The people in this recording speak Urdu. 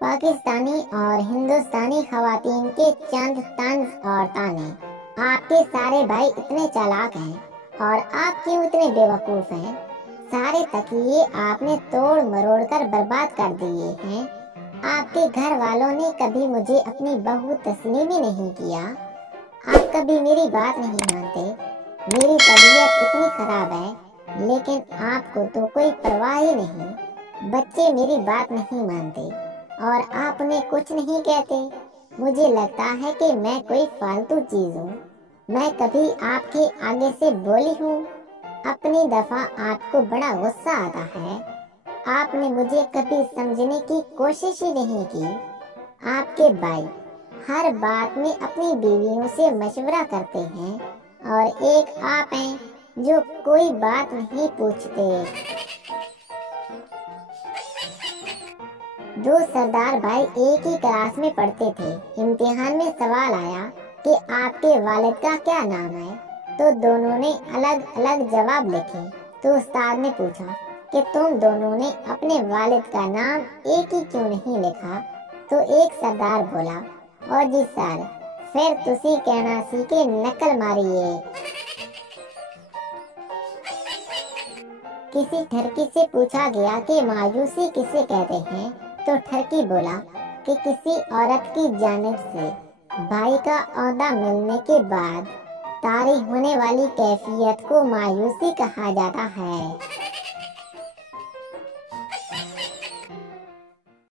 پاکستانی اور ہندوستانی خواتین کے چند طنز اور تانے۔ آپ کے سارے بھائی اتنے چالاک ہیں اور آپ کیوں اتنے بے وقوف ہیں؟ سارے تکیے آپ نے توڑ مروڑ کر برباد کر دیے ہیں۔ آپ کے گھر والوں نے کبھی مجھے اپنی بہو تسلیم ہی نہیں کیا۔ آپ کبھی میری بات نہیں مانتے۔ میری طبیعت اتنی خراب ہے لیکن آپ کو تو کوئی پرواہ ہی نہیں۔ بچے میری بات نہیں مانتے اور آپ انہیں کچھ نہیں کہتے۔ مجھے لگتا ہے کہ میں کوئی فالتو چیز ہوں۔ میں کبھی آپ کے آگے سے بولی ہوں؟ اپنی دفعہ آپ کو بڑا غصہ آتا ہے۔ آپ نے مجھے کبھی سمجھنے کی کوشش ہی نہیں کی۔ آپ کے بھائی ہر بات میں اپنی بیویوں سے مشورہ کرتے ہیں اور ایک آپ ہیں جو کوئی بات نہیں پوچھتے۔ دو سردار بھائی ایک ہی کلاس میں پڑھتے تھے۔ امتحان میں سوال آیا کہ آپ کے والد کا کیا نام ہے تو دونوں نے الگ الگ جواب لکھے۔ تو استاد نے پوچھا کہ تم دونوں نے اپنے والد کا نام ایک ہی کیوں نہیں لکھا؟ تو ایک سردار بولا، اور جی سر، پھر تسی کہنا سی کہ نقل ماریے۔ کسی ٹھرکی سے پوچھا گیا کہ مایوسی کسے کہتے ہیں تو ٹھرکی بولا کہ کسی عورت کی جانب سے بھائی کا عہدہ ملنے کے بعد طاری ہونے والی کیفیت کو مایوسی کہا جاتا ہے۔